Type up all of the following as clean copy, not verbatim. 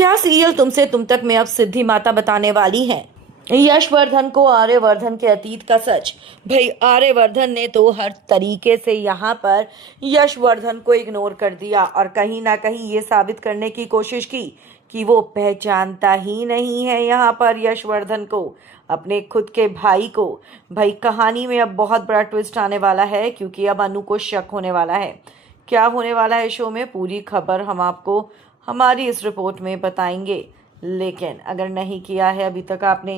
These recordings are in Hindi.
क्या सीरियल तुमसे तुम तक में अब सिद्धि माता बताने वाली है यशवर्धन को आर्यवर्धन के अतीत का सच। भाई आर्यवर्धन ने तो हर तरीके से यहाँ पर यशवर्धन को इग्नोर कर दिया और कहीं ना कहीं ये साबित करने की कोशिश की कि वो पहचानता ही नहीं है यहाँ पर यशवर्धन को, अपने खुद के भाई को। भाई कहानी में अब बहुत बड़ा ट्विस्ट आने वाला है क्योंकि अब अनु को शक होने वाला है। क्या होने वाला है शो में, पूरी खबर हम आपको हमारी इस रिपोर्ट में बताएंगे। लेकिन अगर नहीं किया है अभी तक आपने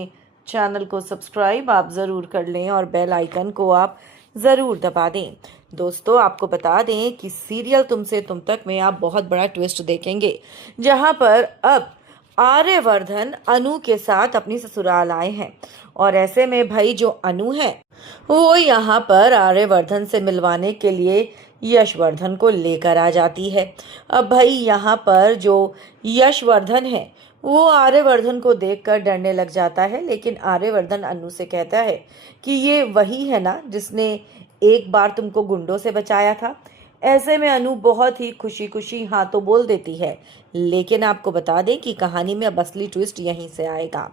चैनल को सब्सक्राइब, आप ज़रूर कर लें और बेल आइकन को आप ज़रूर दबा दें। दोस्तों आपको बता दें कि सीरियल तुमसे तुम तक में आप बहुत बड़ा ट्विस्ट देखेंगे, जहां पर अब आर्यवर्धन अनु के साथ अपनी ससुराल आए हैं और ऐसे में भाई जो अनु है वो यहाँ पर आर्यवर्धन से मिलवाने के लिए यशवर्धन को लेकर आ जाती है। अब भाई यहाँ पर जो यशवर्धन है वो आर्यवर्धन को देखकर डरने लग जाता है, लेकिन आर्यवर्धन अनु से कहता है कि ये वही है ना जिसने एक बार तुमको गुंडों से बचाया था। ऐसे में अनु बहुत ही खुशी खुशी हाँ तो बोल देती है, लेकिन आपको बता दें कि कहानी में अब असली ट्विस्ट यहीं से आएगा।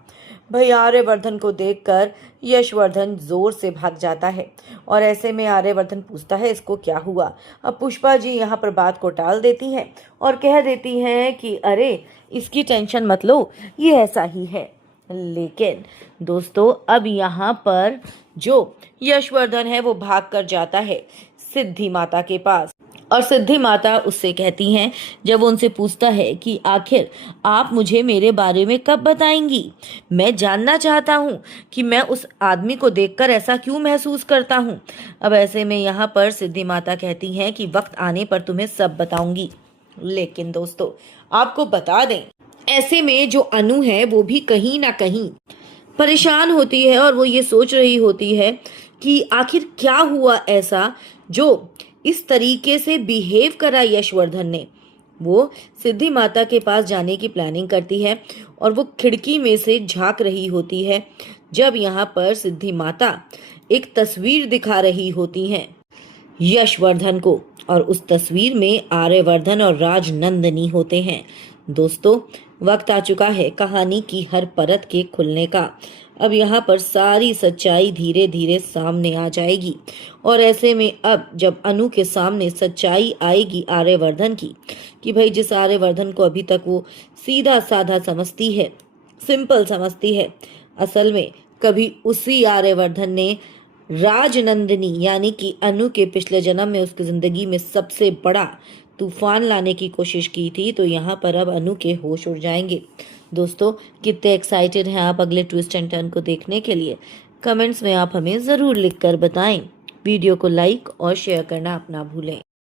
भाई आर्यवर्धन को देखकर यशवर्धन जोर से भाग जाता है और ऐसे में आर्यवर्धन पूछता है इसको क्या हुआ। अब पुष्पा जी यहाँ पर बात को टाल देती हैं और कह देती हैं कि अरे इसकी टेंशन मत लो, ये ऐसा ही है। लेकिन दोस्तों अब यहाँ पर जो यशवर्धन है वो भाग कर जाता है सिद्धि माता के पास और सिद्धि माता उससे कहती हैं, जब वो उनसे पूछता है कि आखिर आप मुझे मेरे बारे में कब बताएंगी, मैं जानना चाहता हूँ कि मैं उस आदमी को देखकर ऐसा क्यों महसूस करता हूँ। अब ऐसे में यहाँ पर सिद्धि माता कहती हैं कि वक्त आने पर तुम्हें सब बताऊंगी। लेकिन दोस्तों आपको बता दें ऐसे में जो अनु है वो भी कहीं ना कहीं परेशान होती है और वो ये सोच रही होती है कि आखिर क्या हुआ ऐसा जो इस तरीके से बिहेव करा यशवर्धन ने। वो सिद्धि माता के पास जाने की प्लानिंग करती है और वो खिड़की में से झांक रही होती है जब यहाँ पर सिद्धि माता एक तस्वीर दिखा रही होती हैं यशवर्धन को, और उस तस्वीर में आर्यवर्धन और राजनंदिनी होते हैं। दोस्तों वक्त आ चुका है कहानी की हर परत के खुलने का। अब यहाँ पर सारी सच्चाई धीरे धीरे सामने आ जाएगी और ऐसे में अब जब अनु के सामने सच्चाई आएगी आर्यवर्धन की, कि भाई जिस आर्यवर्धन को अभी तक वो सीधा साधा समझती है, सिंपल समझती है, असल में कभी उसी आर्यवर्धन ने राजनंदिनी यानी कि अनु के पिछले जन्म में उसकी जिंदगी में सबसे बड़ा तूफान लाने की कोशिश की थी। तो यहाँ पर अब अनु के होश उड़ जाएंगे। दोस्तों कितने एक्साइटेड हैं आप अगले ट्विस्ट एंड टर्न को देखने के लिए, कमेंट्स में आप हमें ज़रूर लिखकर बताएं। वीडियो को लाइक और शेयर करना अपना भूलें।